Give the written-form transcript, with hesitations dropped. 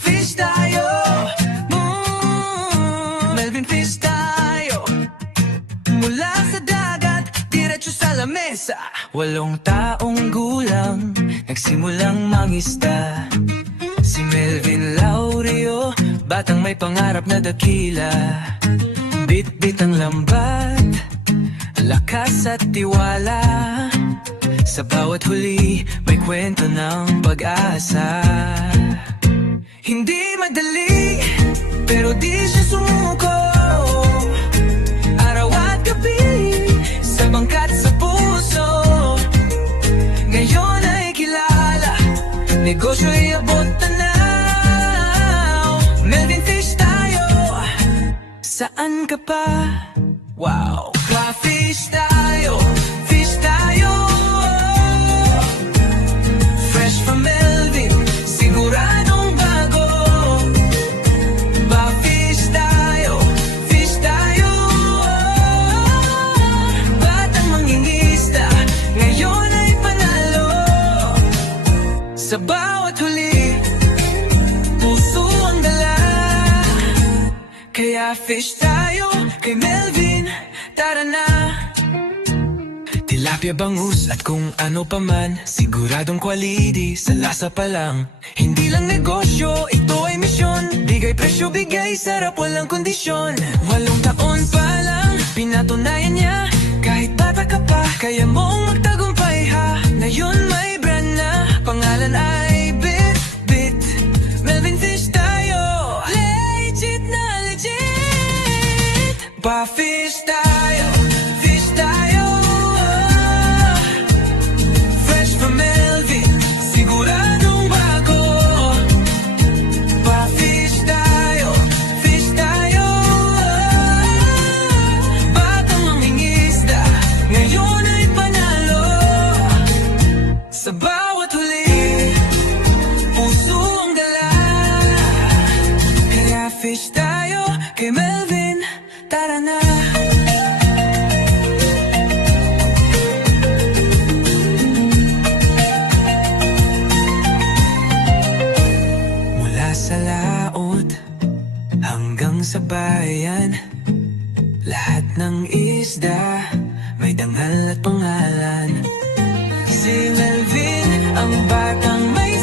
Fish tayo, Melvin fish tayo. Mula sa dagat, diretso sa lamesa. 8 taong gulang, nagsimulang mangisda. Si Melvin Laureo, batang may pangarap na dakila. Bit-bit ang lambat, lakas at tiwala. Sa bawat huli, may kwento ng pag-asa. Hindi madali, pero di siya sumuko. Araw at gabi, sa bangkat sa puso. Ngayon ay kilala, negosyo'y abot tanaw. Melvin fish tayo, saan ka pa? Wow! Fish tayo, fish tayo. Fresh from Melvin, siguradong bago. Fish tayo, fish tayo. Batang mangingisda, ngayon ay panalo. Sa bawat huli, puso ang dala. Kaya fish tayo, kay Melvin, tara na. Tilapia, bangus at kung ano pa man, siguradong quality sa lasa pa lang. Hindi lang negosyo, ito ay misyon. Bigay presyo, bigay sarap, walang kondisyon. 8 taon pa lang, pinatunayan niya. Kahit bata ka pa, kaya mong magtagumpay ha. Ngayon may brand na, pangalan ay Bit-Bit. Melvin fish tayo, legit na legit. Fish tayo, fish tayo. Fresh from Melvin, siguradong bago. Fish tayo, fish tayo. Batang mangingisda, ngayon ay panalo. Sa bawat huli, puso ang dala. Kaya fish tayo, kay Melvin, tara na. Mula sa laot hanggang sa bayan, lahat ng isda may dangal at pangalan. Si Melvin, ang batang may